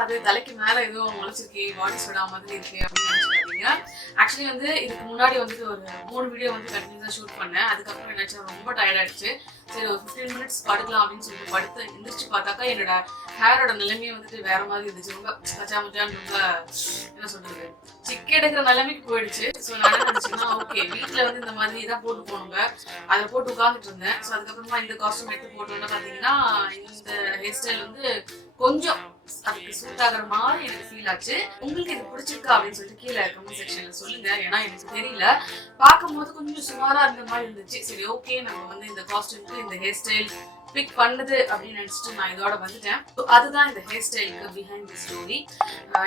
அது தலைக்கு மேல ஏதோ முளைச்சிருக்கு, பாடி சோடா மாதிரி இருக்கு அப்படின்னு நினைச்சுக்காதீங்க. ஆக்சுவலி வந்து இதுக்கு முன்னாடி வந்துட்டு ஒரு 3 வீடியோ வந்து கண்டினியூஸா ஷூட் பண்ணேன். அதுக்கப்புறம் என்னாச்சு, ரொம்ப டயர்ட் ஆயிடுச்சு. சரி ஒரு 15 மினிட்ஸ் படுக்கலாம் அப்படின்னு சொல்லிட்டு படுத்து எந்திரிச்சு பார்த்தாக்கா என்னோட ஹேரோட நிலைமையே வந்துட்டு வேற மாதிரி இருந்துச்சு. ரொம்ப கச்சா முச்சான்னு, ரொம்ப என்ன சொல்றது, சிக்க எடுக்கிற நிலைமைக்கு போயிடுச்சு. ஸோ நான் என்ன நினைச்சேன்னா, ஓகே வீட்டில் வந்து இந்த மாதிரி தான் போட்டு போகணுங்க, அதை போட்டு உட்காந்துட்டு இருந்தேன். ஸோ அதுக்கப்புறமா இந்த காஸ்டியூம் எடுத்து போட்டோன்னு பார்த்தீங்கன்னா இந்த ஹேர் ஸ்டைல் வந்து கொஞ்சம் அதுக்கு சூட் ஆகிற மாதிரி எனக்கு ஃபீல் ஆச்சு. உங்களுக்கு இது பிடிச்சிருக்கா அப்படின்னு சொல்லிட்டு கீழே கமெண்ட் செக்ஷன்ல சொல்லுங்க. ஏன்னா எனக்கு தெரியல, பார்க்கும்போது கொஞ்சம் சுமாரா இருந்த மாதிரி இருந்துச்சு. சரி ஓகே, நம்ம வந்து இந்த காஸ்டியூம்க்கு இந்த ஹேர் ஸ்டைல் பிக் பண்ணுது அப்படின்னு நினைச்சிட்டு நான் இதோட வந்துட்டேன். அதுதான் இந்த ஹேர் ஸ்டைலுக்கு பிஹைண்ட் தி ஸ்டோரி.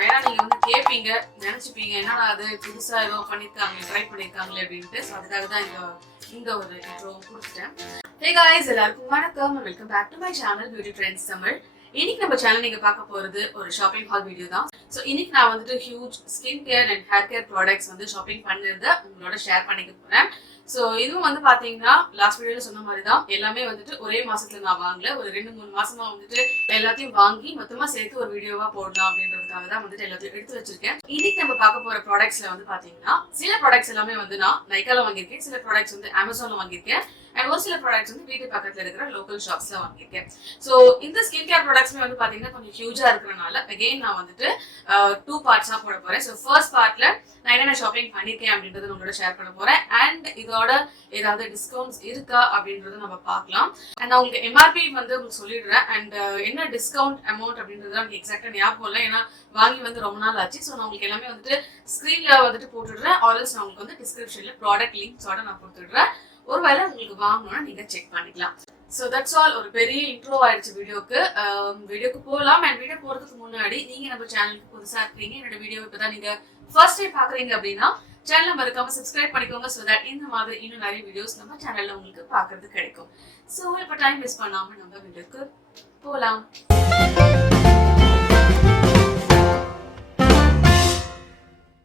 ஏன்னா நீங்க வந்து கேட்பீங்க, நினைச்சுப்பீங்க என்னடா அது புதுசா ஏதோ பண்ணிருக்காங்க, ட்ரை பண்ணிருக்காங்களே அப்படின்ட்டு. ஸோ அதுக்காக தான் இந்த ஒரு இன்ட்ரோ கொடுத்துட்டேன். ஹே காய்ஸ், எல்லாருக்கும் வணக்கம், welcome back to my channel beauty trends Tamil. இன்னைக்கு நம்ம சேனல் நீங்க பார்க்க போறது ஒரு ஷாப்பிங் ஹால் வீடியோ தான். ஸோ இன்னைக்கு நான் வந்துட்டு huge skin care and hair care products வந்து ஷாப்பிங் பண்ணதை உங்களோட ஷேர் பண்ணிக்க போறேன். ஸோ இதுவும் வந்து பாத்தீங்கன்னா லாஸ்ட் வீடியோல சொன்ன மாதிரி தான், எல்லாமே வந்துட்டு ஒரே மாசத்துல நான் வாங்கல, ஒரு 2-3 மாசமா வந்துட்டு எல்லாத்தையும் வாங்கி மொத்தமா சேர்த்து ஒரு வீடியோவா போடலாம் அப்படின்றதுக்காக தான் வந்துட்டு எல்லாத்தையும் எடுத்து வச்சிருக்கேன். இன்னைக்கு நம்ம பார்க்க போற ப்ராடக்ட்ஸ்ல வந்து பாத்தீங்கன்னா சில ப்ராடக்ட்ஸ் எல்லாமே வந்து நான் நைக்கால வாங்கியிருக்கேன், சில ப்ராடக்ட்ஸ் வந்து அமேசான்ல வாங்கியிருக்கேன், அண்ட் ஒரு சில ப்ராடக்ட்ஸ் வந்து வீட்டு பக்கத்துல இருக்கிற லோக்கல் ஷாப்ஸ்ல வாங்கியிருக்கேன். ஸோ இந்த ஸ்கின் கேர் ப்ராடக்ட்ஸ்மே வந்து பாத்தீங்கன்னா கொஞ்சம் ஹியூஜா இருக்கிறனால அகெயின் நான் வந்துட்டு 2 பார்ட்ஸா போட போறேன். ஸோ ஃபர்ஸ்ட் பார்ட்ல நான் என்னென்ன ஷாப்பிங் பண்ணிருக்கேன் அப்படின்றத உங்களோட ஷேர் பண்ண போறேன். அண்ட் இதோட ஏதாவது டிஸ்கவுண்ட்ஸ் இருக்கா அப்படின்றத நம்ம பார்க்கலாம். அண்ட் நான் உங்களுக்கு எம்ஆர்பி வந்து உங்களுக்கு சொல்லிடுறேன். அண்ட் என்ன டிஸ்கவுண்ட் அமௌண்ட் அப்படின்றத எனக்கு எக்ஸாக்டா ஞாபகம் இல்லை, ஏன்னா வாங்கி வந்து ரொம்ப நாள் ஆச்சு. ஸோ நான் உங்களுக்கு எல்லாமே வந்துட்டு ஸ்கிரீன்ல வந்துட்டு போட்டுடுறேன், ஆல்ஸ் நான் உங்களுக்கு வந்து டிஸ்கிரிப்ஷன்ல ப்ராடக்ட் லிங்க்ஸோட நான் கொடுத்துடுறேன். ஒருவேளை உங்களுக்கு வாங்கணும்னா நீங்க செக் பண்ணிக்கலாம். So that's all. ஒரு பெரிய இன்ட்ரோ ஆயிடுச்சு வீடியோக்கு போகலாம். அண்ட் வீடியோ போறதுக்கு முன்னாடி நீங்க நம்ம சேனலுக்கு புதுசா இருக்கீங்க, என்னோட வீடியோ இப்பதான் நீங்க ஃபர்ஸ்ட் டைம் பாக்குறீங்க அப்படின்னா சேனலை மறக்காம சப்ஸ்கிரைப் பண்ணிக்கோங்க. ஸோ தட் இந்த மாதிரி இன்னும் நிறைய வீடியோஸ் நம்ம சேனல்ல உங்களுக்கு பாக்குறது கிடைக்கும். ஸோ இப்போ டைம் வேஸ்ட் பண்ணாம நம்ம வீடியோக்கு போகலாம்.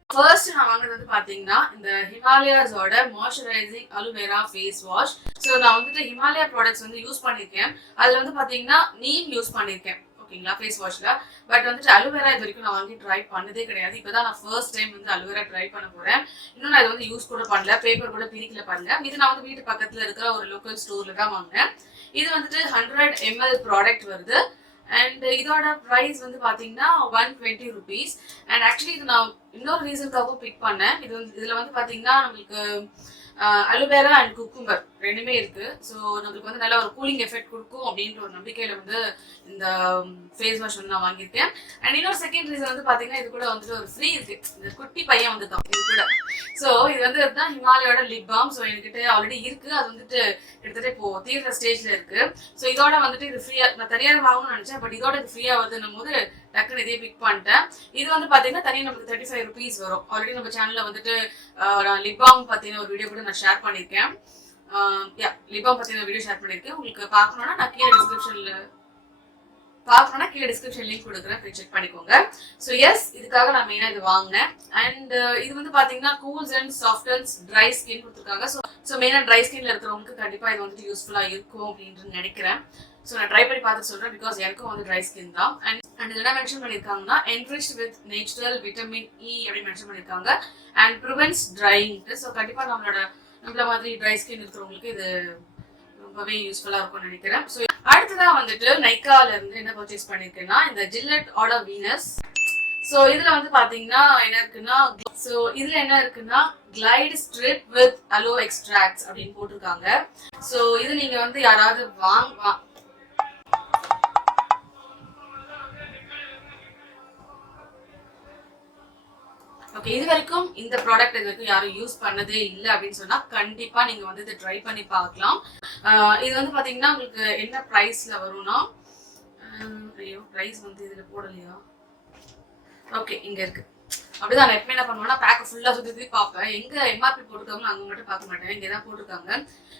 ஃபர்ஸ்ட் நான் வாங்குறது வந்து பாத்தீங்கன்னா இந்த ஹிமாலயாஸோட மாய்ஸ்சரைசிங் அலோவேரா ஃபேஸ் வாஷ். ஸோ நான் வந்துட்டு ஹிமாலயா ப்ராடக்ட்ஸ் வந்து யூஸ் பண்ணிருக்கேன். அதுல வந்து பாத்தீங்கன்னா நீம் யூஸ் பண்ணிருக்கேன், ஓகேங்களா, ஃபேஸ் வாஷ்ல. பட் வந்துட்டு அலோவேரா இது வரைக்கும் நான் வாங்கி ட்ரை பண்ணதே கிடையாது. இப்பதான் நான் ஃபர்ஸ்ட் டைம் வந்து அலோவேரா ட்ரை பண்ண போறேன். இன்னும் நான் இதை வந்து யூஸ் கூட பண்ணல, பேப்பர் கூட பிரிக்கல பாருங்க. இது நான் வந்து வீட்டு பக்கத்துல இருக்கிற ஒரு லோக்கல் ஸ்டோர்ல தான் வாங்கினேன். இது வந்துட்டு 100 ml ப்ராடக்ட் வருது. அண்ட் இதோட ப்ரைஸ் வந்து பாத்தீங்கன்னா 120 rupees. அண்ட் ஆக்சுவலி இது நான் இன்னொரு ரீசனுக்காகவும் பிக் பண்ணேன். இதுல வந்து பாத்தீங்கன்னா நம்மளுக்கு அலோவேரா அண்ட் குக்கும்பர் ரெண்டுமே இருக்கு. ஸோ நம்மளுக்கு வந்து நல்ல ஒரு கூலிங் எஃபெக்ட் கொடுக்கும் அப்படின்ற ஒரு நம்பிக்கையில வந்து இந்த ஃபேஸ் வாஷ் வந்து நான் வாங்கியிருக்கேன். அண்ட் இன்னொரு செகண்ட் ரீசன் வந்து பாத்தீங்கன்னா இது கூட வந்துட்டு ஒரு ஃப்ரீ இருக்கு, இந்த குட்டி பையன் வந்துட்டான் இது கூட. ஸோ இது வந்து தான் ஹிமாலயோட லிப் பாம். ஸோ என்கிட்ட ஆல்ரெடி இருக்கு, அது வந்துட்டு கிட்டத்தட்ட இப்போ தீர்ற ஸ்டேஜ்ல இருக்கு. ஸோ இதோட வந்துட்டு இது ஃப்ரீயா, நான் தனியாக வாங்கணும்னு நினைச்சேன், பட் இதோட இது ஃப்ரீயா வருதுன்னும் போது டக்குன்னு இதே பிக் பண்ணிட்டேன். இது வந்து பாத்தீங்கன்னா தனியாக நமக்கு 35 rupees வரும். ஆல்ரெடி நம்ம சேனல்ல வந்துட்டு நான் லிப் பாம் பத்தின ஒரு வீடியோ கூட நான் ஷேர் பண்ணிருக்கேன். லிப் பாம் பத்தின வீடியோ ஷேர் பண்ணிருக்கேன். உங்களுக்கு பார்க்கணும்னா நான் கீழே டிஸ்கிரிப்ஷன் லிங்க் கொடுக்குறேன், போய் செக் பண்ணிக்கோங்க. ஸோ எஸ், இதுக்காக நான் மெயினா இது வாங்கினேன். அண்ட் இது வந்து பாத்தீங்கன்னா கூல்ஸ் அண்ட் சாஃப்டன்ஸ் ட்ரை ஸ்கின் கொடுத்துருக்காங்க. ஸோ மெயினா ட்ரை ஸ்கின்ல இருக்கிறவங்களுக்கு கண்டிப்பா இது வந்துட்டு யூஸ்ஃபுல்லா இருக்கும் அப்படின்னு நினைக்கிறேன். ஸோ நான் ட்ரை பண்ணி பார்த்து சொல்றேன், பிகாஸ் எனக்கும் வந்து ட்ரை ஸ்கின் தான். அண்ட் இதில் என்ன மென்ஷன் பண்ணியிருக்காங்கன்னா enriched with natural vitamin E அப்படின்னு மென்ஷன் பண்ணியிருக்காங்க. And prevents drying. ஸோ கண்டிப்பா நம்மள மாதிரி ட்ரை ஸ்கின் இருக்கிறவங்களுக்கு இது ரொம்பவே யூஸ்ஃபுல்லா இருக்கும்னு நினைக்கிறேன். ஸோ அடுத்ததான் வந்துட்டு நைக்கால இருந்து என்ன பர்ச்சேஸ் பண்ணிருக்கேன்னா இந்த ஜில்லட் ஆர்டர் வீனஸ். ஸோ இதுல வந்து பாத்தீங்கன்னா என்ன இருக்குன்னா glide strip with aloe extracts அப்படின்னு போட்டிருக்காங்க. ஸோ இது நீங்க வந்து யாராவது ஓகே, இது வரைக்கும் இந்த ப்ராடக்ட் இது வரைக்கும் யாரும் யூஸ் பண்ணதே இல்லை அப்படின்னு சொன்னா கண்டிப்பா நீங்க வந்து இதை ட்ரை பண்ணி பார்க்கலாம். இது வந்து பாத்தீங்கன்னா உங்களுக்கு என்ன பிரைஸ்ல வரும்னா, ஐயோ பிரைஸ் வந்து இதுல போடலையா, ஓகே இங்க இருக்கு. அப்படிதான் நான் எப்பவுமே என்ன பண்ணுவேன்னா பேக் ஃபுல்லா சுத்தி பார்ப்பேன், எங்க எம்ஆர்பி போட்டுருக்காங்களோ அங்க மட்டும் பார்க்க மாட்டேன், இங்க தான் போட்டிருக்காங்க.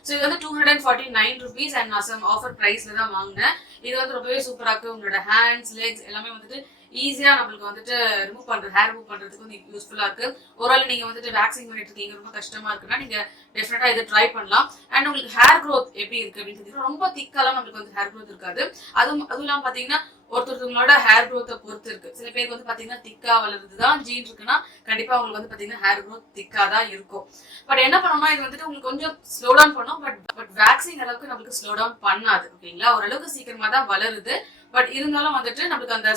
ஸோ இது வந்து 249 rupees. அண்ட் நான் சம் ஆஃபர் பிரைஸ்ல தான் வாங்கினேன். இது வந்து ரொம்பவே சூப்பரா இருக்கு. உங்களோட ஹேண்ட்ஸ், லெக்ஸ் எல்லாமே வந்துட்டு ஈஸியா நம்மளுக்கு வந்துட்டு ரிமூவ் பண்றது, ஹேர் ரிமூவ் பண்றதுக்கு வந்து யூஸ்ஃபுல்லா இருக்கு. ஒருவேளை நீங்க வந்துட்டு வேக்சிங் பண்ணிட்டு இருக்கீங்க, ரொம்ப கஷ்டமா இருக்குன்னா நீங்க டெஃபினட்டா இதை ட்ரை பண்ணலாம். அண்ட் உங்களுக்கு ஹேர் க்ரோத் எப்படி இருக்கு அப்படின்னு தெரியும். ரொம்ப திக்காலாம் நம்மளுக்கு வந்து ஹேர் க்ரோத் இருக்காது. அதுவும் இல்லாம பாத்தீங்கன்னா ஒருத்தவங்களோட ஹேர் க்ரோத்தை பொறுத்து இருக்கு. சில பேருக்கு வந்து பாத்தீங்கன்னா திக்கா வளருதுதான் ஜீன் இருக்குன்னா கண்டிப்பா உங்களுக்கு வந்து பாத்தீங்கன்னா ஹேர் க்ரோத் திக்கா தான் இருக்கும். பட் என்ன பண்ணணும்னா இது வந்துட்டு உங்களுக்கு கொஞ்சம் ஸ்லோ டவுன் பண்ணும். பட் வேக்சிங் அளவுக்கு நம்மளுக்கு ஸ்லோ டவுன் பண்ணாது. ஓகேங்களா, ஓரளவுக்கு சீக்கிரமா தான் வளருது. பட் இருந்தாலும் வந்துட்டு நம்மளுக்கு அந்த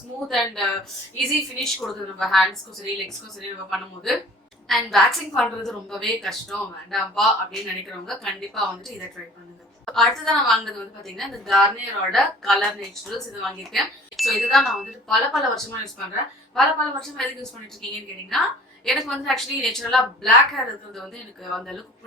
ஸ்மூத் அண்ட் ஈஸி ஃபினிஷ் கொடுக்குது நம்ம ஹேண்ட்ஸ்க்கும் சரி லெக்ஸ்க்கும் சரி நம்ம பண்ணும்போது. அண்ட் வேக்சிங் பண்றது ரொம்பவே கஷ்டம், வேண்டாம்பா அப்படின்னு நினைக்கிறவங்க கண்டிப்பா வந்துட்டு இதை ட்ரை பண்ணுங்க. அடுத்ததான் நான் வாங்கினது வந்து பாத்தீங்கன்னா இந்த கார்னியரோட கலர் நேச்சுரல்ஸ் இது வாங்கியிருக்கேன். ஸோ இதுதான் நான் வந்துட்டு பல வருஷமா யூஸ் பண்றேன். பல வருஷமா எதுக்கு யூஸ் பண்ணிட்டு இருக்கீங்கன்னு கேட்டீங்கன்னா, எனக்கு வந்து ஆக்சுவலி நேச்சுரலா பிளாக் ஹேர் இருக்கிறது வந்து எனக்கு அந்த அளவுக்கு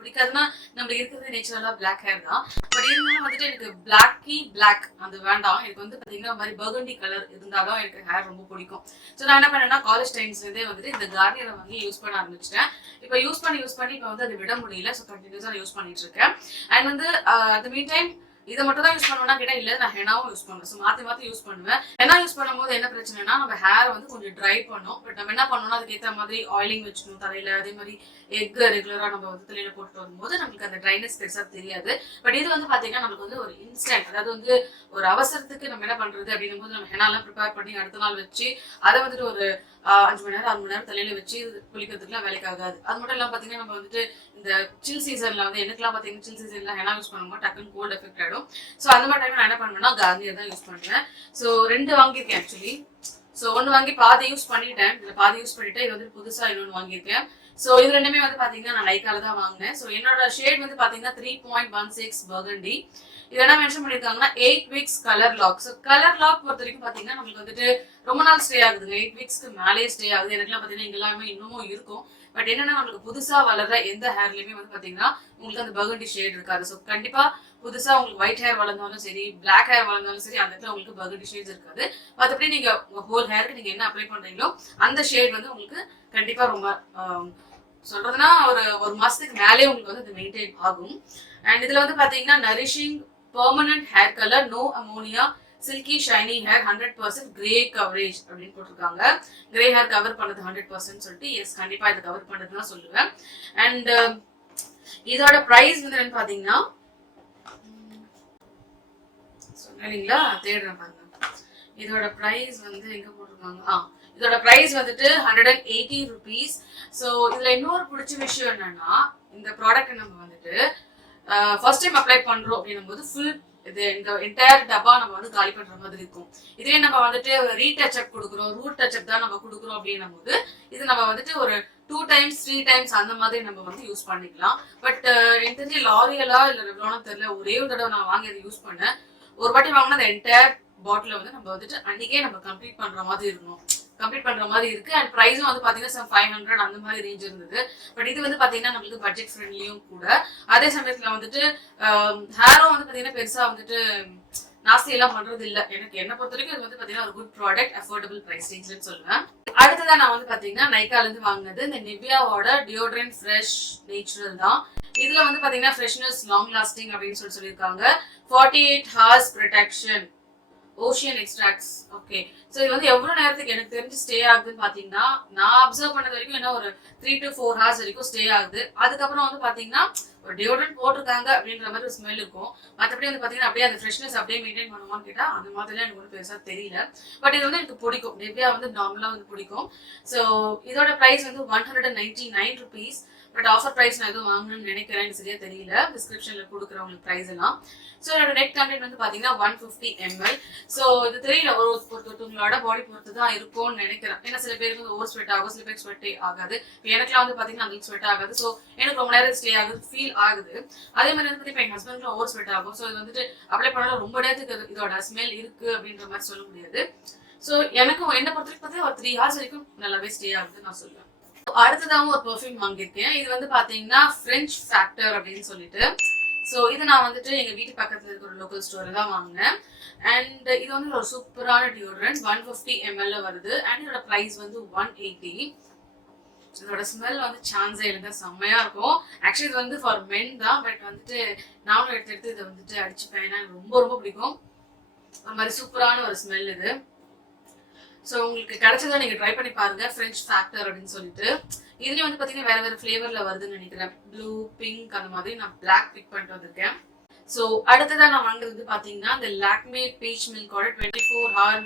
பிடிக்காதுன்னா நம்ம இருக்கிறது நேச்சுரலா பிளாக் ஹேர் தான். பட் இருந்தாலும் வந்துட்டு எனக்கு பிளாக் அது வேண்டாம். எனக்கு வந்து பாத்தீங்கன்னா மாதிரி பர்கண்டி கலர் இருந்தாலும் எனக்கு ஹேர் ரொம்ப பிடிக்கும். ஸோ நான் என்ன பண்ணேன்னா காலேஜ் டைம்ஸ்ல இருந்தே வந்துட்டு இந்த கார்னியரை வாங்கி யூஸ் பண்ண ஆரம்பிச்சிட்டேன். இப்போ யூஸ் பண்ணி இப்போ வந்து அதை விட முடியல. ஸோ கண்டினியூஸா நான் யூஸ் பண்ணிட்டு இருக்கேன். அண்ட் வந்து அட் த மீன் டைம் இதை மட்டும் தான் யூஸ் பண்ணுவேன்னா கேட்டா இல்ல, நான் ஹெனாவும் யூஸ் பண்ணுவேன். ஸோ மாத்தி யூஸ் பண்ணுவேன். ஹெனா யூஸ் பண்ணும்போது என்ன பிரச்சனைனா நம்ம ஹேர் வந்து கொஞ்சம் ட்ரை பண்ணும். பட் நம்ம என்ன பண்ணணும்னா அதுக்கு ஏற்ற மாதிரி ஆயிலிங் வச்சுக்கணும் தலையில. அதே மாதிரி எக் ரெகுலரா நம்ம வந்து தலையில போட்டு வரும்போது நமக்கு அந்த ட்ரைனஸ் பெருசா தெரியாது. பட் இது வந்து பாத்தீங்கன்னா நமக்கு வந்து ஒரு இன்ஸ்டன்ட், அதாவது வந்து ஒரு அவசரத்துக்கு நம்ம என்ன பண்றது அப்படின்னும் போது நம்ம ஹெனாலாம் ப்ரிப்பேர் பண்ணி அடுத்த நாள் வச்சு அதை வந்துட்டு ஒரு 5 மணி நேரம் 6 மணி நேரம் தலையில வச்சு குளிக்கிறதுக்குலாம் வேலைக்கு ஆகாது. அது மட்டும் இல்லாம பாத்தீங்கன்னா நம்ம வந்துட்டு இந்த சில் சீசன்ல வந்து எனக்குலாம் பாத்தீங்கன்னா சில் சீசன்ல ஹெனா யூஸ் பண்ணும்போது டக்குன்னு கோல்ட் எஃபெக்ட் ஆயிடும். ஸோ அந்த மாதிரி டைம் நான் என்ன பண்ணுவேன்னா கார்னியர் தான் யூஸ் பண்ணுவேன். ஸோ 2 வாங்கியிருக்கேன் ஆக்சுவலி. ஸோ 1 வாங்கி பாதி யூஸ் பண்ணிட்டேன். பாதி யூஸ் பண்ணிட்டு இது வந்து புதுசா இன்னொன்று வாங்கியிருக்கேன். ஸோ இது ரெண்டுமே வந்து பாத்தீங்கன்னா நான் லைக்கால தான் வாங்கினேன். ஸோ என்னோட ஷேட் வந்து பாத்தீங்கன்னா 3.16 பர்கண்டி. இது என்ன மென்ஷன் பண்ணிருக்காங்கன்னா 8 weeks colour lock. So colour lock பொறுத்த வரைக்கும் பாத்தீங்கன்னா நம்மளுக்கு வந்துட்டு ரொம்ப நாள் ஸ்டே ஆகுதுங்க. 8 வீக்ஸ்க்கு மேலேயே ஸ்டே ஆகுது. எனக்குலாம் பாத்தீங்கன்னா இங்க எல்லாமே இன்னமும் இருக்கும். பட் என்னன்னா நம்மளுக்கு புதுசா வளர்ற எந்த ஹேர்லயுமே வந்து பாத்தீங்கன்னா உங்களுக்கு அந்த பர்கண்டி ஷேட் இருக்காது. ஸோ கண்டிப்பா புதுசா உங்களுக்கு ஒயிட் ஹேர் வளர்ந்தாலும் சரி பிளாக் ஹேர் வளர்ந்தாலும் சரி அந்த இடத்துல உங்களுக்கு பர்கண்டி ஷேட்ஸ் இருக்காது. மற்றபடி நீங்க உங்க ஹோல் ஹேருக்கு நீங்க என்ன அப்ளை பண்றீங்களோ அந்த ஷேட் வந்து உங்களுக்கு கண்டிப்பா ரொம்ப சொல்றதுன்னா ஒரு மாசத்துக்கு மேலே உங்களுக்கு வந்து அது மெயின்டைன் ஆகும். அண்ட் இதுல வந்து பாத்தீங்கன்னா nourishing permanent hair colour, no ammonia, silky shiny hair, 100% grey coverage அப்படின்னு போட்டிருக்காங்க. கிரே ஹேர் கவர் பண்ணது 100% சொல்லிட்டு எஸ் கண்டிப்பா இதை கவர் பண்ணதுன்னு தான் சொல்லுவேன். அண்ட் இதோட பிரைஸ் வந்து என்னன்னு பாத்தீங்கன்னா சொன்னீங்களா தேடுறேன் பாருங்க. இதோட பிரைஸ் வந்து எங்க போட்டிருக்காங்க, இதோட பிரைஸ் வந்துட்டு 180 rupees. ஸோ இதுல இன்னொரு பிடிச்ச விஷயம் என்னன்னா இந்த ப்ராடக்ட் நம்ம வந்துட்டு ஃபர்ஸ்ட் டைம் அப்ளை பண்றோம் அப்படின்னும் போது ஃபுல் இது இந்த என்டையர் டப்பா நம்ம வந்து காலி பண்ற மாதிரி இருக்கும். இதே நம்ம வந்துட்டு ரீடச்சப் கொடுக்குறோம், ரூட் டச்சப் தான் நம்ம கொடுக்குறோம் அப்படின்னும் போது இது நம்ம வந்துட்டு ஒரு 2 times 3 times அந்த மாதிரி நம்ம வந்து யூஸ் பண்ணிக்கலாம். பட் எனக்கு தெரிஞ்சு லாரியலா இல்ல ரெவ்லானா தெரியல, ஒரே ஒரு தடவை நான் வாங்கி அதை யூஸ் பண்ணேன். ஒரு வாட்டி வாங்கினா அந்த என்டையர் பாட்டில வந்து நம்ம வந்துட்டு அன்னைக்கே நம்ம கம்ப்ளீட் பண்ற மாதிரி இருக்கு. அண்ட் பிரைஸும் வந்து பாத்தீங்கன்னா 500 அந்த மாதிரி ரேஞ்ச் இருந்தது. பட் இது வந்து பாத்தீங்கன்னா நம்மளுக்கு பட்ஜெட் ஃப்ரெண்ட்லியும் கூட. அதே சமயத்துல வந்துட்டு ஹேரும் வந்து பாத்தீங்கன்னா பெருசா வந்துட்டு நாஸ்தி எல்லாம் பண்றது இல்ல. எனக்கு என்ன பொறுத்த வரைக்கும் இது வந்து பாத்தீங்கன்னா ஒரு குட் ப்ராடக்ட், அஃபோர்டபிள் பிரைஸ் ரேஞ்ச்னு சொல்லுவேன். அடுத்ததான் நான் வந்து பாத்தீங்கன்னா நைக்கால இருந்து வாங்கினது இந்த நிவ்யாவோட டியோட்ரண்ட் ஃப்ரெஷ் நேச்சுரல் தான். இதுல வந்து பாத்தீங்கன்னா ஃப்ரெஷ்னஸ் லாங் லாஸ்டிங் அப்படின்னு சொல்லியிருக்காங்க. 48 hours protection, ocean extracts. Okay, so இது வந்து எவ்வளவு நேரத்துக்கு எனக்கு தெரிஞ்சு ஸ்டே ஆகுதுன்னு பாத்தீங்கன்னா நான் அப்சர்வ் பண்ணது வரைக்கும் என்ன ஒரு 3 to 4 hours வரைக்கும் ஸ்டே ஆகுது. அதுக்கப்புறம் வந்து பாத்தீங்கன்னா ஒரு டியோட்ரண்ட் போட்டிருக்காங்க அப்படின்ற மாதிரி ஒரு ஸ்மெல் இருக்கும். மற்றபடி வந்து பாத்தீங்கன்னா அப்படியே அந்த ஃப்ரெஷ்னஸ் அப்படியே மெயின்டைன் பண்ணுமான்னு கேட்டா அந்த மாதிரிலாம் எனக்கு ஒன்றும் பெருசா தெரியல. பட் இது வந்து எனக்கு பிடிக்கும், நிவ்யா வந்து நார்மலா வந்து பிடிக்கும். ஸோ இதோட பிரைஸ் வந்து 199 rupees. பட் ஆஃபர் பிரைஸ் நான் எதுவும் வாங்கணும்னு நினைக்கிறேன், எனக்கு சரியா தெரியல. டிஸ்கிரிப்ஷன்ல கொடுக்குறவங்களுக்கு பிரைஸ் எல்லாம். ஸோ என்னோட நெட் கண்டென்ட் வந்து பாத்தீங்கன்னா 150 ml. ஸோ இது தெரியல, ஒருத்தவங்களோட பாடி பொறுத்து தான் இருக்கும்னு நினைக்கிறேன். ஏன்னா சில பேருக்கு வந்து ஓவர் ஸ்வெட் ஆகும், சில பேருக்கு ஸ்வெட்டே ஆகாது. எனக்குலாம் வந்து பாத்தீங்கன்னா அந்த ஸ்வெட் ஆகாது. ஸோ எனக்கு ரொம்ப நேரம் ஸ்டே ஆகுது, ஃபீல் ஆகுது. அதே மாதிரி வந்து இப்போ என் ஹஸ்பண்ட்க்கு ஓவர் ஸ்வெட் ஆகும். ஸோ இது வந்துட்டு அப்ளை பண்ணாலும் ரொம்ப நேரத்துக்கு இதோட ஸ்மெல் இருக்கு அப்படின்ற மாதிரி சொல்ல முடியாது. ஸோ எனக்கு என்ன பொறுத்த வரைக்கும் பார்த்தீங்கன்னா ஒரு 3 hours வரைக்கும் நல்லாவே ஸ்டே ஆகுதுன்னு நான் சொல்லுவேன். அடுத்ததாகவும் ஒரு பெர்ஃப்யூம் வாங்கியிருக்கேன். இது வந்து பாத்தீங்கன்னா பிரெஞ்ச் ஃபேக்டர் அப்படின்னு சொல்லிட்டு. ஸோ இது நான் வந்துட்டு எங்க வீட்டு பக்கத்துல இருக்கிற ஒரு லோக்கல் ஸ்டோர்ல தான் வாங்கினேன். அண்ட் இது வந்து ஒரு சூப்பரான டியோட்ரண்ட், 150 ml வருது. அண்ட் இதோட பிரைஸ் வந்து 180. இதோட ஸ்மெல் வந்து சான்ஸே இல்லைங்க, செம்மையா இருக்கும். ஆக்சுவலி இது வந்து ஃபார் மென் தான். பட் வந்துட்டு நானும் எடுத்து இதை வந்துட்டு அடிச்சுப்பேன். ஏன்னா ரொம்ப ரொம்ப பிடிக்கும். ஒரு மாதிரி சூப்பரான ஒரு ஸ்மெல் இது. ஸோ உங்களுக்கு கிடைச்சதை நீங்கள் ட்ரை பண்ணி பாருங்க, ஃப்ரெஞ்ச் ஃபேக்டர் அப்படின்னு சொல்லிட்டு. இதுலேயும் வந்து பார்த்தீங்கன்னா வேற வேறு ஃப்ளேவரில் வருதுன்னு நினைக்கிறேன். ப்ளூ, பிங்க் அந்த மாதிரி. நான் பிளாக் பிக் பண்ணிட்டு வந்திருக்கேன். ஸோ அடுத்ததான் நான் வாங்குறது பார்த்தீங்கன்னா இந்த லாக்மே பீச் மில்கோட 24 hour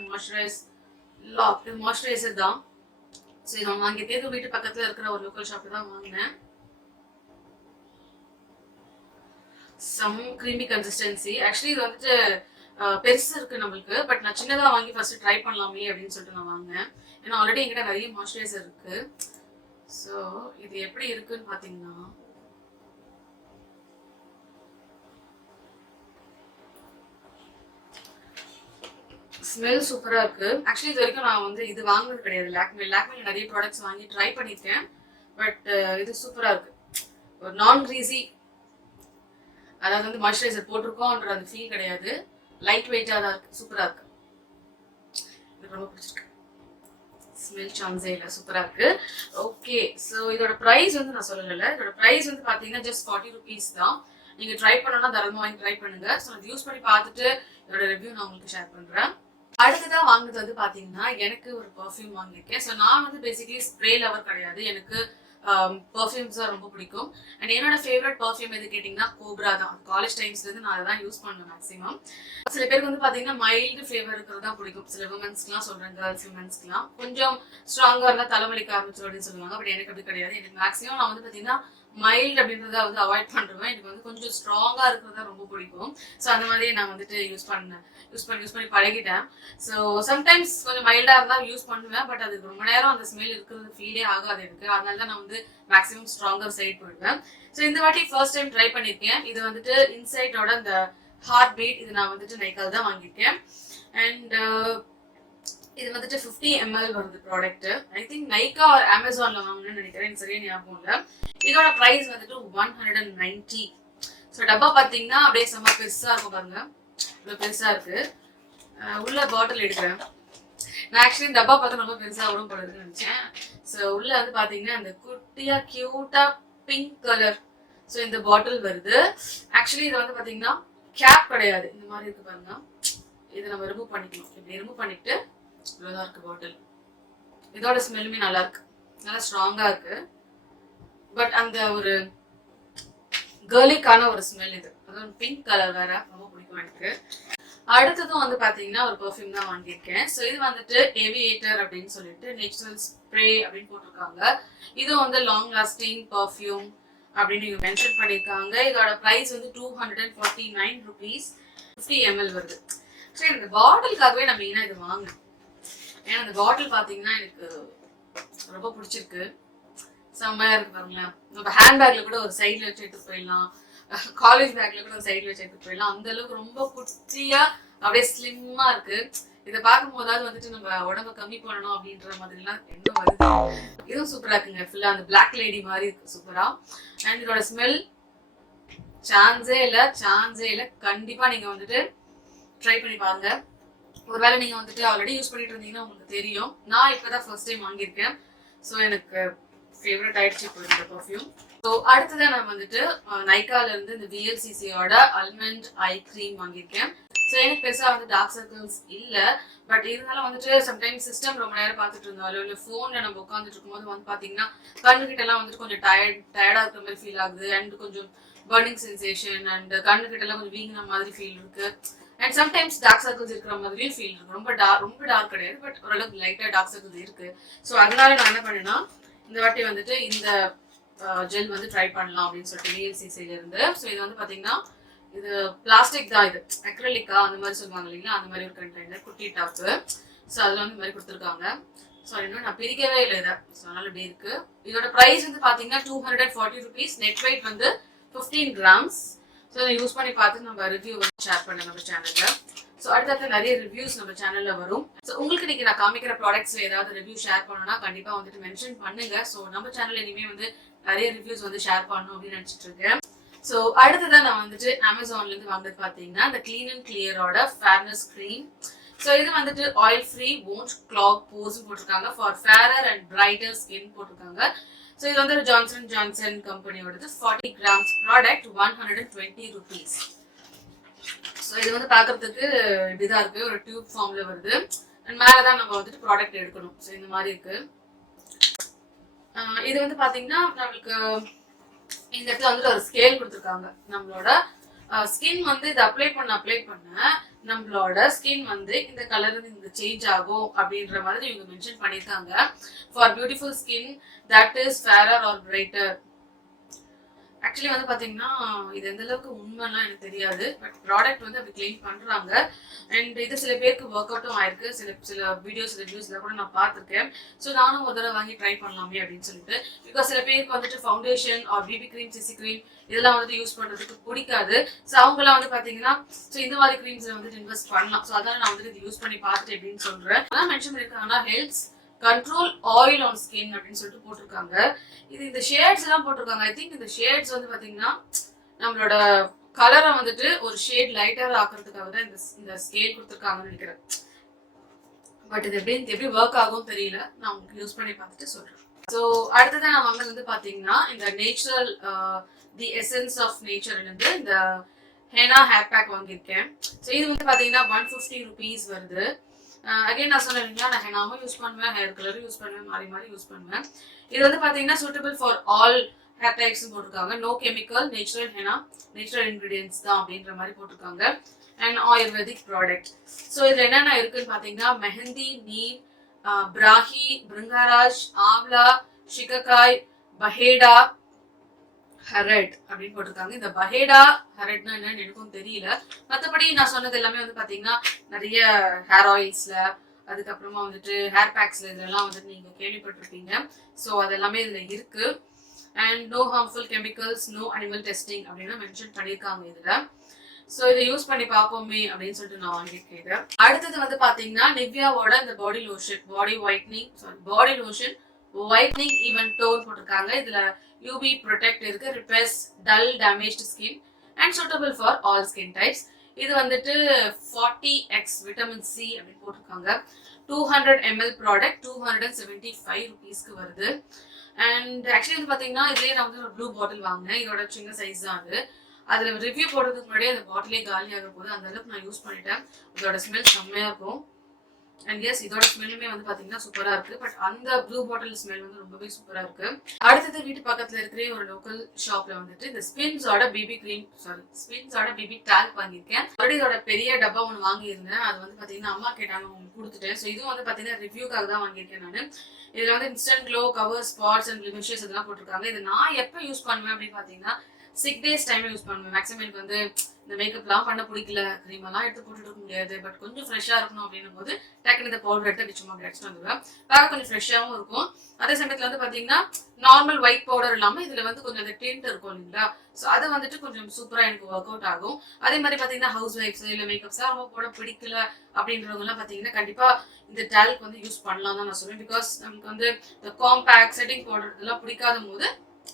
மாய்ஸ்சரைசர் தான். ஸோ இதை நான் வாங்கிட்டே வீட்டு பக்கத்தில் இருக்கிற ஒரு லோக்கல் ஷாப்பில் தான் வாங்கினேன். Some creamy consistency. ஆக்சுவலி இது வந்துட்டு பெருசு இருக்கு நம்மளுக்கு, பட் நான் சின்னதாக வாங்கி ஃபர்ஸ்ட் ட்ரை பண்ணலாமே அப்படின்னு சொல்லிட்டு நான் வாங்கினேன். ஏன்னா ஆல்ரெடி என்கிட்ட நிறைய மாய்ஸ்சரைசர் இருக்கு. ஸோ இது எப்படி இருக்குன்னு பார்த்தீங்கன்னா ஸ்மெல் சூப்பராக இருக்கு. ஆக்சுவலி இது வரைக்கும் நான் வந்து இது வாங்கினது கிடையாது. லாக்மேல நிறைய ப்ராடக்ட்ஸ் வாங்கி ட்ரை பண்ணியிருக்கேன், பட் இது சூப்பராக இருக்கு. ஒரு நான் கிரீஸி, அதாவது வந்து மாய்ஸ்சரைசர் போட்டிருக்கோன்ற அந்த ஃபீல் கிடையாது. லைட் வெயிட்டாக தான் இருக்கு, சூப்பராக இருக்கு. எனக்கு ரொம்ப பிடிச்சிருக்கு. ஸ்மெல் சான்ஸே இல்லை, சூப்பராக இருக்கு. ஓகே, ஸோ இதோட ப்ரைஸ் வந்து நான் சொல்லலை. இதோட ப்ரைஸ் வந்து பார்த்தீங்கன்னா ஜஸ்ட் 40 rupees தான். நீங்கள் ட்ரை பண்ணணும்னா தாராளமாக வாங்கி ட்ரை பண்ணுங்க. ஸோ அது யூஸ் பண்ணி பார்த்துட்டு இதோட ரிவ்யூ நான் உங்களுக்கு ஷேர் பண்ணுறேன். அடுத்ததான் வாங்குறது வந்து பார்த்தீங்கன்னா எனக்கு ஒரு பர்ஃப்யூம் வாங்கியிருக்கேன். ஸோ நான் வந்து பேசிக்கலி ஸ்ப்ரே லவர் கிடையாது. எனக்கு பர்ஃப்யூம்ஸ் தான் ரொம்ப பிடிக்கும். அண்ட் என்னோட ஃபேவரட் பர்ஃப்யூம் எது கேட்டிங்கன்னா கோப்ரா தான். காலேஜ் டைம்ஸ்லேருந்து நான் அதை தான் யூஸ் பண்ணுவேன் மேக்ஸிமம். சில பேருக்கு வந்து பார்த்தீங்கன்னா மைல்டு ஃப்ளேவர் இருக்கிறது தான் பிடிக்கும். சில விமன்ஸ்க்குலாம் சொல்கிறேன், கேர்ள்ஸ் விமன்ஸ்க்குலாம் கொஞ்சம் ஸ்ட்ராங்காக இருந்தால் தலைவலிக்க ஆரம்பிச்சு அப்படின்னு சொல்லுவாங்க. பட் எனக்கு அப்படி கிடையாது. எனக்கு மேக்ஸிமம் நான் வந்து பார்த்தீங்கன்னா மைல்டு அப்படின்றத வந்து அவாய்ட் பண்ணுறேன். எனக்கு வந்து கொஞ்சம் ஸ்ட்ராங்காக இருக்கிறதா ரொம்ப பிடிக்கும். ஸோ அந்த மாதிரியே நான் வந்துட்டு யூஸ் பண்ணி பழகிட்டேன். ஸோ சம்டைம்ஸ் கொஞ்சம் மைல்டாக இருந்தால் யூஸ் பண்ணுவேன், பட் அது ரொம்ப நேரம் அந்த ஸ்மெல் இருக்கிறது ஃபீலே ஆகாது எனக்கு. அதனால தான் நான் வந்து மேக்ஸிமம் ஸ்ட்ராங்கர் சைட் போயிடுவேன். ஸோ இந்த வாட்டி ஃபர்ஸ்ட் டைம் ட்ரை பண்ணியிருக்கேன். இது வந்துட்டு இன்சைட்டோட அந்த ஹார்ட் பீட், இது நான் வந்துட்டு நைக்கால் தான் வாங்கியிருக்கேன். அண்ட் இது வந்துட்டு 50 ml வருது ப்ராடக்ட். ஐ திங்க் நைக்கா ஒரு அமேசான்ல வாங்கணும்னு நினைக்கிறேன், எனக்கு சரியா ஞாபகம் இல்லை. இதோட ப்ரைஸ் வந்துட்டு 190. ஸோ டப்பா பார்த்தீங்கன்னா அப்படியே செம்ம பெருசா இருக்கும் பாருங்க, இவ்வளோ பெருசா இருக்கு. உள்ள பாட்டில் எடுக்கிறேன். நான் ஆக்சுவலி டப்பா பார்த்து ரொம்ப பெருசா வரும் போல இருக்குன்னு நினைச்சேன். ஸோ உள்ள வந்து பார்த்தீங்கன்னா அந்த குட்டியா கியூட்டா பிங்க் கலர். ஸோ இந்த பாட்டில் வருது. ஆக்சுவலி இது வந்து பார்த்தீங்கன்னா கேப் கிடையாது, இந்த மாதிரி இருக்கு பாருங்க. இதை நம்ம ரிமூவ் பண்ணிக்கணும். இப்படி ரிமூவ் பண்ணிட்டு இவ்வளோதான் இருக்கு பாட்டில். இதோட ஸ்மெல்லுமே நல்லா இருக்கு, நல்லா ஸ்ட்ராங்கா இருக்கு. பட் அந்த ஒரு கேர்லிக்கான ஒரு ஸ்மெல் இது. அதுவும் பிங்க் கலர் வேற, ரொம்ப பிடிக்கும் எனக்கு. அடுத்ததும் வந்து பாத்தீங்கன்னா ஒரு பெர்ஃப்யூம் தான் வாங்கியிருக்கேன். ஸோ இது வந்துட்டு ஏவியேட்டர் அப்படின்னு சொல்லிட்டு நேச்சுரல் ஸ்ப்ரே அப்படின்னு போட்டிருக்காங்க. இது வந்து லாங் லாஸ்டிங் பெர்ஃப்யூம் அப்படின்னு இவங்க மென்ஷன் பண்ணியிருக்காங்க. இதோட ப்ரைஸ் வந்து 249 rupees. 50 ml வருது. சரி, இந்த பாட்டிலுக்காகவே நான் மெயினாக இது வாங்கினேன். ஏன்னா அந்த பாட்டில் பார்த்தீங்கன்னா எனக்கு ரொம்ப பிடிச்சிருக்கு, செம்மையா இருக்கு பாருங்களேன். நம்ம ஹேண்ட்பேக்ல கூட ஒரு சைட்ல வச்சு எடுத்து போயிடலாம், காலேஜ் பேக்ல கூட ஒரு சைட்ல வச்சு எடுத்து போயிடலாம். அந்த அளவுக்கு ரொம்ப குட்டியா அப்படியே ஸ்லிம்மா இருக்கு. இதை பார்க்கும் போதாவது வந்துட்டு நம்ம உடம்ப கம்மி பண்ணணும் அப்படின்ற மாதிரிலாம் எண்ணம் வருது. இதுவும் சூப்பரா இருக்குங்க, ஃபுல்லா அந்த பிளாக் லேடி மாதிரி இருக்கு சூப்பரா. அண்ட் இதோட ஸ்மெல் சான்ஸே இல்லை. கண்டிப்பா நீங்க வந்துட்டு ட்ரை பண்ணி பாருங்க. ஒருவேளை நீங்க வந்துட்டு ஆல்ரெடி யூஸ் பண்ணிட்டு இருந்தீங்கன்னா உங்களுக்கு தெரியும். நான் இப்பதான் ஃபர்ஸ்ட் டைம் வாங்கியிருக்கேன். ஸோ எனக்கு ஃபேவரட் ஆயிடுச்சு இப்போ இந்த பர்ஃப்யூம். ஸோ அடுத்ததான் நான் வந்துட்டு நைக்கால இருந்து இந்த VLCCயோட அல்மண்ட் ஐ க்ரீம் வாங்கியிருக்கேன். ஸோ எனக்கு பெருசாக வந்து டார்க் சர்க்கிள்ஸ் இல்லை, பட் இருந்தாலும் வந்துட்டு சம்டைம்ஸ் சிஸ்டம் ரொம்ப நேரம் பார்த்துட்டு இருந்தாலும் இல்லை ஃபோனில் நம்ம உட்காந்துட்டு இருக்கும்போது வந்து பார்த்தீங்கன்னா கண்ணுக்கிட்டலாம் வந்துட்டு கொஞ்சம் டயர்டாக இருக்கிற மாதிரி ஃபீல் ஆகுது. அண்ட் கொஞ்சம் பர்னிங் சென்சேஷன் அண்ட் கண்ணுக்கிட்டலாம் கொஞ்சம் வீங்கின மாதிரி ஃபீல் இருக்கு. அண்ட் சம்டைம்ஸ் டார்க் சர்க்கிள்ஸ் இருக்கிற மாதிரியும் ஃபீல் இருக்கு. ரொம்ப டார்க் கிடையாது, பட் ஓரளவுக்கு லைட்டாக டார்க் சர்க்கிள்ஸ் இருக்கு. ஸோ அதனால நான் என்ன பண்ணேன்னா இந்த வாட்டி வந்துட்டு இந்த ஜெல் வந்து ட்ரை பண்ணலாம் அப்படின்னு சொல்லிட்டு VLCCல இருந்து. ஸோ இது வந்து பார்த்தீங்கன்னா இது பிளாஸ்டிக் தான், இது அக்ரலிக்கா அந்த மாதிரி சொல்லுவாங்க இல்லைங்களா, அந்த மாதிரி ஒரு கண்டெய்னர் குட்டி டாப்பு. ஸோ அதில் வந்து இந்த மாதிரி கொடுத்துருக்காங்க. ஸோ இன்னும் நான் பிரிக்கவே இல்லை இதை. ஸோ அதனால இப்படி இருக்கு. இதோட ப்ரைஸ் வந்து பார்த்தீங்கன்னா 240 rupees. நெட் வெயிட் வந்து 15 grams. ஸோ இதை யூஸ் பண்ணி பார்த்து நம்ம ரிவ்யூ வந்து ஷேர் பண்ண நம்ம சேனல்ல. ஸோ அடுத்தடுத்து நிறைய ரிவ்யூஸ் நம்ம சேனல்ல வரும். ஸோ உங்களுக்கு இன்னைக்கு நான் காமிக்கிற ப்ராடக்ட்ஸ்ல ஏதாவது ரிவ்யூ ஷேர் பண்ணணும்னா கண்டிப்பா வந்துட்டு மென்ஷன் பண்ணுங்க. ஸோ நம்ம சேனல் இனிமே வந்து நிறைய ரிவ்யூஸ் வந்து ஷேர் பண்ணணும் அப்படின்னு நினைச்சிட்டு இருக்கேன். ஸோ அடுத்ததான் நான் வந்துட்டு அமேசான்ல இருந்து வாங்குறது பார்த்தீங்கன்னா இந்த கிளீன் அண்ட் கிளியரோட ஃபேர்னஸ் க்ரீம். ஸோ இது வந்துட்டு oil free, won't clog pores போட்டிருக்காங்க, for fairer and brighter skin போட்டிருக்காங்க. ஸோ இது வந்து ஜான்சன் ஜான்சன் கம்பெனியோடது. 40 grams ப்ராடக்ட், 120 rupees. ஸோ இது வந்து பார்க்கறதுக்கு இப்படிதான் இருக்கு, ஒரு டியூப் ஃபார்ம்ல வருது. அண்ட் மேலதான் நம்ம வந்துட்டு ப்ராடக்ட் எடுக்கணும். ஸோ இந்த மாதிரி இருக்கு. இது வந்து பாத்தீங்கன்னா நம்மளுக்கு இந்த இடத்துல வந்துட்டு ஒரு ஸ்கேல் கொடுத்துருக்காங்க. நம்மளோட ஸ்கின் வந்து இது அப்ளை பண்ண நம்மளோட ஸ்கின் வந்து இந்த கலர் இந்த சேஞ்ச் ஆகும் அப்படின்ற மாதிரி இவங்க மென்ஷன் பண்ணியிருக்காங்க. For beautiful skin that is fairer or brighter. Actually வந்து பாத்தீங்கன்னா இது எந்த அளவுக்கு உண்மைலாம் எனக்கு தெரியாது. பட் ப்ராடக்ட் வந்து அப்படி கிளைம் பண்றாங்க. அண்ட் இது சில பேருக்கு ஒர்க் அவுட்டும் ஆயிருக்கு. சில வீடியோஸ் ரிவ்யூஸ்ல கூட நான் பார்த்துருக்கேன். ஸோ நானும் ஒரு தடவை வாங்கி ட்ரை பண்ணலாமே அப்படின்னு சொல்லிட்டு. பிகாஸ் சில பேருக்கு வந்துட்டு foundation R BB cream, CC cream இதெல்லாம் வந்துட்டு யூஸ் பண்றதுக்கு பிடிக்காது. ஸோ அவங்கலாம் வந்து பாத்தீங்கன்னா ஸோ இந்த மாதிரி கிரீம்ஸ்ல வந்துட்டு இன்வெஸ்ட் பண்ணலாம். ஸோ அதனால நான் வந்துட்டு இது யூஸ் பண்ணி பார்த்துட்டு அப்படின்னு சொல்றேன். அதான் மென்ஷன் பண்ணிருக்காங்கன்னா helps control oil on skin அப்படின்னு சொல்லிட்டு போட்டிருக்காங்க. இது இந்த ஷேட்ஸ் எல்லாம் போட்டிருக்காங்க. ஐ திங்க் இந்த ஷேட்ஸ் வந்து பாத்தீங்கன்னா நம்மளோட கலரை வந்துட்டு ஒரு ஷேட் லைட்டர் ஆக்குறதுக்காக தான் இந்த ஸ்கேல் கொடுத்துருக்காங்கன்னு நினைக்கிறேன். பட் இது எப்படி ஒர்க் ஆகும் தெரியல. நான் உங்களுக்கு யூஸ் பண்ணி பார்த்துட்டு சொல்றேன். ஸோ அடுத்ததான் நான் வாங்கினது வந்து பாத்தீங்கன்னா இந்த natural the essence of nature இருந்து இந்த ஹெனா ஹேர் பேக் வாங்கியிருக்கேன். ஸோ இது வந்து பாத்தீங்கன்னா 150 rupees வருது. அகைன் நான் சொன்னேன் இல்லைங்களா, நான் ஹெனாவும் யூஸ் பண்ணுவேன், ஹேர் கலரும் யூஸ் பண்ணுவேன், மாறி யூஸ் பண்ணுவேன். இது வந்து பாத்தீங்கன்னா suitable for all hair types போட்டிருக்காங்க. No chemical, natural henna, natural ingredients தான் அப்படின்ற மாதிரி போட்டிருக்காங்க. And ayurvedic product. ஸோ இதுல என்னென்ன இருக்குன்னு பாத்தீங்கன்னா மெஹந்தி, நீம், பிராஹி, பிருங்காராஜ், ஆவ்லா, ஷிகக்காய், பஹேடா, ஹரட் அப்படின்னு போட்டிருக்காங்க. இந்த பஹேடா ஹரட்னா என்னன்னு எனக்கும் தெரியல. மற்றபடி நான் சொன்னது எல்லாமே வந்து பாத்தீங்கன்னா நிறைய ஹேர் ஆயில்ஸ்ல, அதுக்கப்புறமா வந்துட்டு ஹேர் பேக்ஸ்ல இதெல்லாம் வந்துட்டு நீங்க கேள்விப்பட்டிருப்பீங்க. ஸோ அதெல்லாமே இதுல இருக்கு. And no harmful chemicals, no animal testing அப்படின்னு மென்ஷன் பண்ணியிருக்காங்க இதுல. ஸோ இதை யூஸ் பண்ணி பார்ப்போமே அப்படின்னு சொல்லிட்டு நான் வாங்கியிருக்கேன் இதை. அடுத்தது வந்து பாத்தீங்கன்னா நிவ்யாவோட இந்த body lotion, body lotion whitening even tone போட்டிருக்காங்க. இதுல யூவி ப்ரொடெக்ட் இருக்கு, repairs dull damaged skin and suitable for all skin types. இது வந்துட்டு 40x விட்டமின் சி அப்படின்னு போட்டிருக்காங்க. 200 ml ப்ராடக்ட் 275 rupeesக்கு வருது. அண்ட் ஆக்சுவலி வந்து பாத்தீங்கன்னா இதுலயே நான் வந்து ஒரு ப்ளூ பாட்டில் வாங்கினேன். இதோட சின்ன சைஸ் தான் அது. அதுல ரிவ்யூ போடுறதுக்கு முன்னாடியே அந்த பாட்டிலே காலியாக போகுது. அந்த அளவுக்கு நான் யூஸ் பண்ணிட்டேன். இதோட ஸ்மெல் செம்மையா இருக்கும். அண்ட் எஸ் இதோட ஸ்மெல்லுமே வந்து பாத்தீங்கன்னா சூப்பரா இருக்கு. பட் அந்த ப்ளூ பாட்டில் ஸ்மெல் வந்து ரொம்பவே சூப்பரா இருக்கு. அடுத்தது வீட்டு பக்கத்துல இருக்கிற ஒரு லோக்கல் ஷாப்ல வந்துட்டு இந்த ஸ்பின்ஸோட பிபி டால்க் வாங்கியிருக்கேன். ஆல்ரெடி இதோட பெரிய டப்பா ஒன்று வாங்கியிருந்தேன். அது வந்து பாத்தீங்கன்னா அம்மா கேட்டாங்க, உங்களுக்கு கொடுத்துட்டேன். ஸோ இதுவும் வந்து பாத்தீங்கன்னா ரிவ்யூக்காக தான் வாங்கியிருக்கேன் நான். இதுல வந்து instant glow, cover, spots and blemishes இதெல்லாம் போட்டிருக்காங்க. இது நான் எப்போ யூஸ் பண்ணுவேன் அப்படின்னு பாத்தீங்கன்னா 6 days டைம் யூஸ் பண்ணுவேன். மேக்ஸிமம் எனக்கு வந்து இந்த மேக்கப்லாம் பண்ண பிடிக்கல, க்ரீம் எல்லாம் எடுத்து போட்டுட்டு இருக்க முடியாது. பட் கொஞ்சம் ஃப்ரெஷ்ஷா இருக்கணும் அப்படின்னும் போது டக்குனு இந்த பவுடர் எடுத்து சும்மா கிடைச்சிட்டு வந்துடுவேன். பார்க்க கொஞ்சம் ஃப்ரெஷ்ஷாகவும் இருக்கும். அதே சமயத்துல வந்து பாத்தீங்கன்னா நார்மல் ஒயிட் பவுடர் இல்லாம இதுல வந்து கொஞ்சம் அந்த டிண்ட் இருக்கும் இல்லைங்களா, ஸோ அது வந்துட்டு கொஞ்சம் சூப்பரா எனக்கு ஒர்க் அவுட் ஆகும். அதே மாதிரி பாத்தீங்கன்னா ஹவுஸ் ஒய்ஃப்ஸ் இல்ல மேக்கப்ஸ் ரொம்ப போட பிடிக்கல அப்படின்றவங்க எல்லாம் பாத்தீங்கன்னா கண்டிப்பா இந்த டால்க் வந்து யூஸ் பண்ணலாம் தான் நான் சொல்லுவேன். பிகாஸ் நமக்கு வந்து இந்த காம்பேக்ட் செட்டிங் பவுடர் இதெல்லாம் பிடிக்காத போது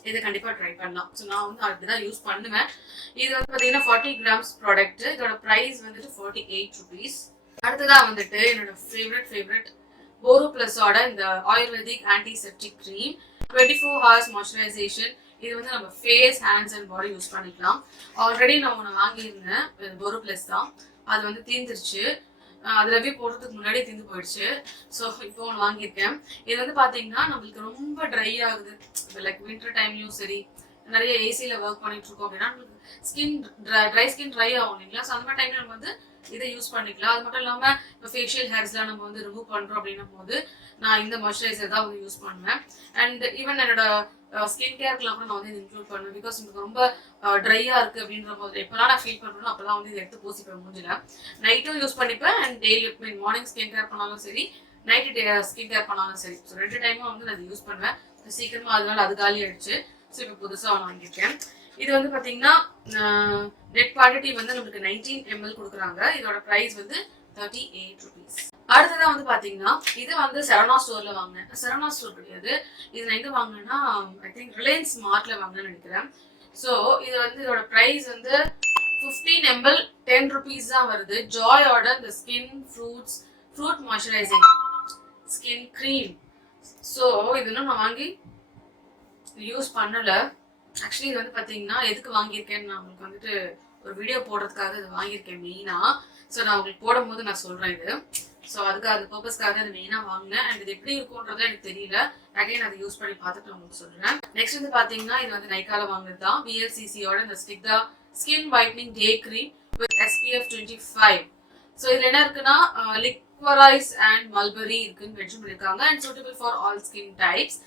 இதை கண்டிப்பா ட்ரை பண்ணலாம். ஸோ நான் வந்து அப்படிதான் யூஸ் பண்ணுவேன். இது வந்து பாத்தீங்கன்னா 40 grams ப்ராடக்ட். இதோட பிரைஸ் வந்துட்டு 48 rupees. அடுத்ததா வந்துட்டு என்னோட ஃபேவரட் போரோ பிளஸோட இந்த ayurvedic antiseptic cream 24 hours moisturisation. இது வந்து நம்ம face, hands and body use பண்ணிக்கலாம். ஆல்ரெடி நான் ஒன்று வாங்கியிருந்தேன், போரோ பிளஸ் தான். அது வந்து தீர்ந்துருச்சு. அது ரிவ்யூ போடுறதுக்கு முன்னாடியே தீர்ந்து போயிடுச்சு. ஸோ இப்போ ஒன்று வாங்கியிருக்கேன். இது வந்து பார்த்தீங்கன்னா நம்மளுக்கு ரொம்ப ட்ரை ஆகுது. இப்போ லைக் வின்டர் டைம்லையும் சரி, நிறைய ஏசியில் ஒர்க் பண்ணிட்டு இருக்கோம் அப்படின்னா நம்மளுக்கு ஸ்கின் ட்ரை ஆகும் இல்லைங்களா. ஸோ அந்த மாதிரி டைம்ல நம்ம வந்து இதை யூஸ் பண்ணிக்கலாம். அது மட்டும் இல்லாமல் இப்போ ஃபேஷியல் ஹேர்ஸ்லாம் நம்ம வந்து ரிமூவ் பண்ணுறோம் அப்படின்னும் போது நான் இந்த மாய்ஸ்சரைசர் தான் வந்து யூஸ் பண்ணுவேன். அண்ட் ஈவன் என்னோட ஸ்கின் கேர்க்கெலாம் கூட நான் வந்து இன்க்ளூட் பண்ணுவேன். பிகாஸ் எனக்கு ரொம்ப ட்ரையாக இருக்குது அப்படின்ற போது எப்போலாம் நான் ஃபீல் பண்ணுறேனோ அப்போலாம் வந்து இதை எடுத்து பூசிப்பேன் மூஞ்சில். நைட்டும் யூஸ் பண்ணிப்பேன் and daily morning skin care பண்ணாலும் சரி, நைட்டு ஸ்கின் கேர் பண்ணாலும் சரி. ஸோ 2 டைமும் வந்து நான் யூஸ் பண்ணுவேன். சீக்கிரமா அதனால அது காலி ஆயிடுச்சு. ஸோ இப்போ புதுசாக ஒன்று வாங்கியிருக்கேன். இது வந்து பார்த்தீங்கன்னா நெட் குவான்டிட்டி வந்து நம்மளுக்கு 19 ml கொடுக்குறாங்க. இதோட ப்ரைஸ் வந்து 38 rupees. அடுத்ததான் வந்து பாத்தீங்கன்னா இது வந்து சரவணா ஸ்டோர்ல வாங்கினேன். சரவணா ஸ்டோர் கிடையாது, இது நான் எங்க வாங்கினேன்னா ஐ திங்க் ரிலையன்ஸ் ஸ்மார்ட்ல வாங்கினேன்னு நினைக்கிறேன். ஸோ இது வந்து இதோட ப்ரைஸ் வந்து 15 ml 10 rupees தான் வருது. ஜாயோட இந்த fruit moisturising skin cream. So இதெல்லாம் நான் வாங்கி யூஸ் பண்ணல. ஆக்சுவலி இது வந்து பாத்தீங்கன்னா எதுக்கு வாங்கியிருக்கேன்னு நான் உங்களுக்கு வந்துட்டு ஒரு வீடியோ போடுறதுக்காக இது வாங்கியிருக்கேன் மெயினா. ஸோ நான் உங்களுக்கு போடும் போது நான் சொல்றேன். இது ஸோ அதுக்கு அந்த பர்பஸ்க்காக அதை மெயினாக வாங்கினேன். அண்ட் இது எப்படி இருக்கும்ன்றது எனக்கு தெரியல. அகைன் அதை யூஸ் பண்ணி பார்த்துட்டு உங்களுக்கு சொல்றேன். நெக்ஸ்ட் வந்து பாத்தீங்கன்னா இது வந்து நைக்கால வாங்குறது தான். VLCCயோட இந்த ஸ்டிக்தா skin whitening day cream with SPF 25. So இதுல என்ன இருக்குன்னா லிக்வரைஸ் அண்ட் மல்பரி இருக்குன்னு மென்ஷன் பண்ணிருக்காங்க. And suitable for all skin types,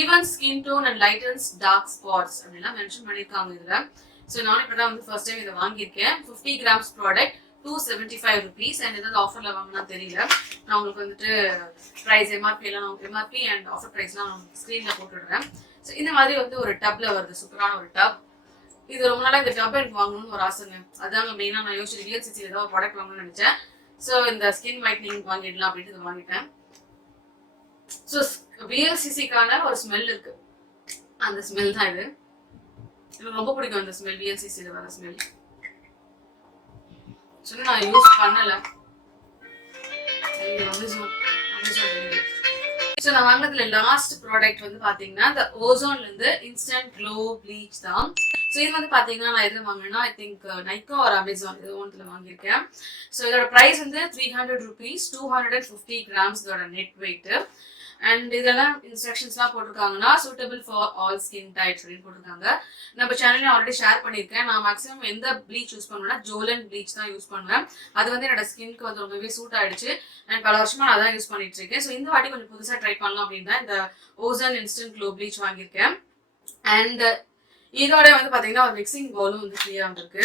even skin tone and lightens dark spots அப்படின்லாம் மென்ஷன் பண்ணிருக்காங்க இதுல. ஸோ நானும் இப்போ தான் வந்து ஃபர்ஸ்ட் டைம் இதை வாங்கியிருக்கேன். 50 grams ப்ராடக்ட், 275 rupees. அண்ட் ஏதாவது ஆஃபர்ல வாங்கினா தெரியல. நான் உங்களுக்கு வந்துட்டு ப்ரைஸ் எம்ஆர்பி அண்ட் ஆஃபர் ப்ரைஸ்லாம் நான் ஸ்க்ரீன்ல போட்டுடுறேன். ஸோ இந்த மாதிரி வந்து ஒரு டப்ல வருது, சூப்பரான ஒரு டப். இது ரொம்ப நாளாக இந்த டப் எனக்கு வாங்கணும்னு ஒரு ஆசைங்க. அதாங்க மெயினாக நான் யோசிச்சு VLCCயில் ஏதாவது ப்ராடக்ட் வாங்கணும்னு நினைச்சேன். ஸோ இந்த ஸ்கின் வைட்னிங் வாங்கிடலாம் அப்படின்ட்டு இதை வாங்கிட்டேன். ஸோ VLCCக்கான ஒரு ஸ்மெல் இருக்கு, அந்த ஸ்மெல் தான் இது. எனக்கு ரொம்ப பிடிக்கும் அந்த ஸ்மெல், VLCCயில் வர ஸ்மெல். சொன்ன நான் யூஸ் பண்ணல. ஸோ நான் வாங்கினதுல லாஸ்ட் ப்ராடக்ட் வந்து பாத்தீங்கன்னா இந்த ஓசோன்ல இருந்து இன்ஸ்டன்ட் க்ளோ ப்ளீச் தான். ஸோ இது வந்து பாத்தீங்கன்னா நான் எதுல வாங்கினேன்னா I think Nykaa or Amazon இது ஒன்றுல வாங்கியிருக்கேன். ஸோ இதோட ப்ரைஸ் வந்து 300 rupees, 250 grams இதோட நெட் வெயிட். அண்ட் இதெல்லாம் இன்ஸ்ட்ரக்ஷன்ஸ்லாம் போட்டிருக்காங்கன்னா suitable for all skin types அப்படின்னு போட்டிருக்காங்க. நம்ம சேனல்ல ஆல்ரெடி ஷேர் பண்ணியிருக்கேன். நான் மேக்ஸிமம் எந்த ப்ளீச் யூஸ் பண்ணுவேன்னா ஜோலன் ப்ளீச் தான் யூஸ் பண்ணுவேன். அது வந்து என்னோட ஸ்கின்க்கு வந்து ரொம்பவே சூட் ஆயிடுச்சு. அண்ட் பல வருஷமா நான் அதான் யூஸ் பண்ணிட்டு இருக்கேன். ஸோ இந்த வாட்டி கொஞ்சம் புதுசாக ட்ரை பண்ணலாம் அப்படின்னு தான் இந்த ஓசன் இன்ஸ்டன்ட் க்ளோ ப்ளீச் வாங்கியிருக்கேன். அண்ட் இதோட வந்து பார்த்தீங்கன்னா ஒரு மிக்சிங் பவுலும் வந்து ஃப்ரீயாக வந்திருக்கு.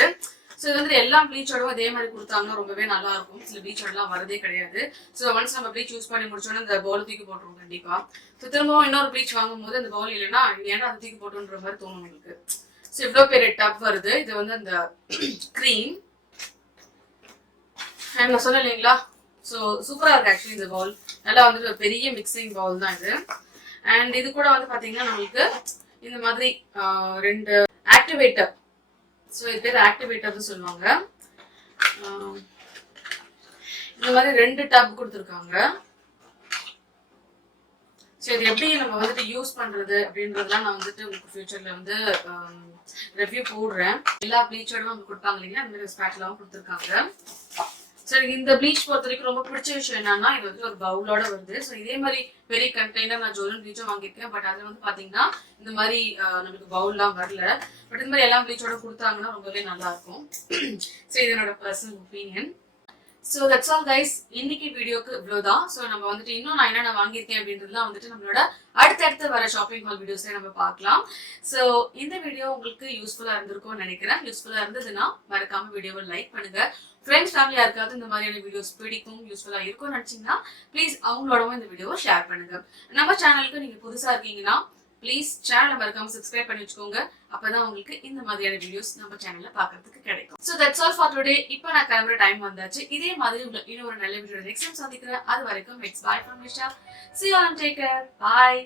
ஸோ இது வந்து எல்லா ப்ளீச்சோடும் இதே மாதிரி கொடுத்தாங்கன்னா ரொம்பவே நல்லா இருக்கும். சில ப்ளீச்சோடலாம் வரதே கிடையாது. ஸோ ஒன்ஸ் நம்ம ப்ளீச் யூஸ் பண்ணி முடிச்சோன்னா இந்த பவுல் தூக்கி போட்டுருவோம் கண்டிப்பா. ஸோ திரும்பவும் இன்னொரு ப்ளீச் வாங்கும்போது அந்த பவுல் இல்லைன்னா ஏன்னா அதை தூக்கி போட்டுன்ற மாதிரி தோணும் உங்களுக்கு. ஸோ இவ்வளோ பெரிய டப் வருது. இது வந்து அந்த க்ரீம் அண்ட் நான் சொன்னேன் இல்லைங்களா. ஸோ சூப்பராக இருக்கு ஆக்சுவலி இந்த பவுல். நல்லா வந்துட்டு ஒரு பெரிய மிக்சிங் பவுல் தான் இது. அண்ட் இது கூட வந்து பார்த்தீங்கன்னா நம்மளுக்கு இந்த மாதிரி 2 ஆக்டிவேட்டர். ஸோ இது பேர் ஆக்டிவேட்டர்னு சொல்லுவாங்க. இந்த மாதிரி 2 டப் கொடுத்துருக்காங்க. ஸோ இது எப்படி நம்ம வந்துட்டு யூஸ் பண்றது அப்படின்றதுலாம் நான் வந்துட்டு உங்களுக்கு ஃபியூச்சர்ல வந்து ரிவ்யூ போடுறேன். எல்லா ப்ளீச்சோடும் நமக்கு கொடுப்பாங்க இல்லைங்களா, அந்த மாதிரி ஸ்பேட்லாம் கொடுத்துருக்காங்க. ஸோ இந்த ப்ளீச் பொறுத்த வரைக்கும் ரொம்ப பிடிச்ச விஷயம் என்னன்னா இது வந்து ஒரு பவுலோட வருது. ஸோ இதே மாதிரி பெரிய கண்டெய்னர் நான் ஜோலன் ப்ளீச்சும் வாங்கியிருக்கேன். பட் அதில் வந்து பார்த்தீங்கன்னா இந்த மாதிரி நமக்கு பவுல்லாம் வரல. பட் இந்த மாதிரி எல்லா ப்ளீச்சோட கொடுத்தாங்கன்னா ரொம்பவே நல்லா இருக்கும். ஸோ இது என்னோட personal opinion. So that's all guys, இன்னைக்கு வீடியோக்கு இவ்வளோதான். ஸோ நம்ம வந்துட்டு இன்னும் நான் என்னென்ன வாங்கியிருக்கேன் அப்படின்றதுலாம் வந்துட்டு நம்மளோட அடுத்தடுத்து வர ஷாப்பிங் ஹால் வீடியோஸ்ல நம்ம பார்க்கலாம். ஸோ இந்த வீடியோ உங்களுக்கு யூஸ்ஃபுல்லாக இருந்திருக்கும்னு நினைக்கிறேன். யூஸ்ஃபுல்லாக இருந்ததுன்னா மறக்காம வீடியோவை லைக் பண்ணுங்க. ஃப்ரெண்ட்ஸ் ஃபேமிலி யாருக்காவது இந்த மாதிரியான வீடியோஸ் பிடிக்கும், யூஸ்ஃபுல்லாக இருக்கும்னு நினச்சிங்கன்னா ப்ளீஸ் அவங்களோடவும் இந்த வீடியோவை ஷேர் பண்ணுங்க. நம்ம சேனலுக்கு நீங்கள் புதுசாக இருக்கீங்கன்னா ப்ளீஸ் சேனலை மறக்காம சப்ஸ்கிரைப் பண்ணி வச்சுக்கோங்க. அப்பதான் உங்களுக்கு இந்த மாதிரியான வீடியோஸ் நம்ம சேனல்ல பாக்குறதுக்கு கிடைக்கும். So that's all for today. இப்போ நான் கிளம்புற டைம் வந்தாச்சு. இதே மாதிரி உங்களுக்கு இன்னொரு நல்ல வீடியோ நெக்ஸ்ட் டைம் சந்திக்கிறேன். அது வரைக்கும் it's by from Nisha. See you all and take care. Bye.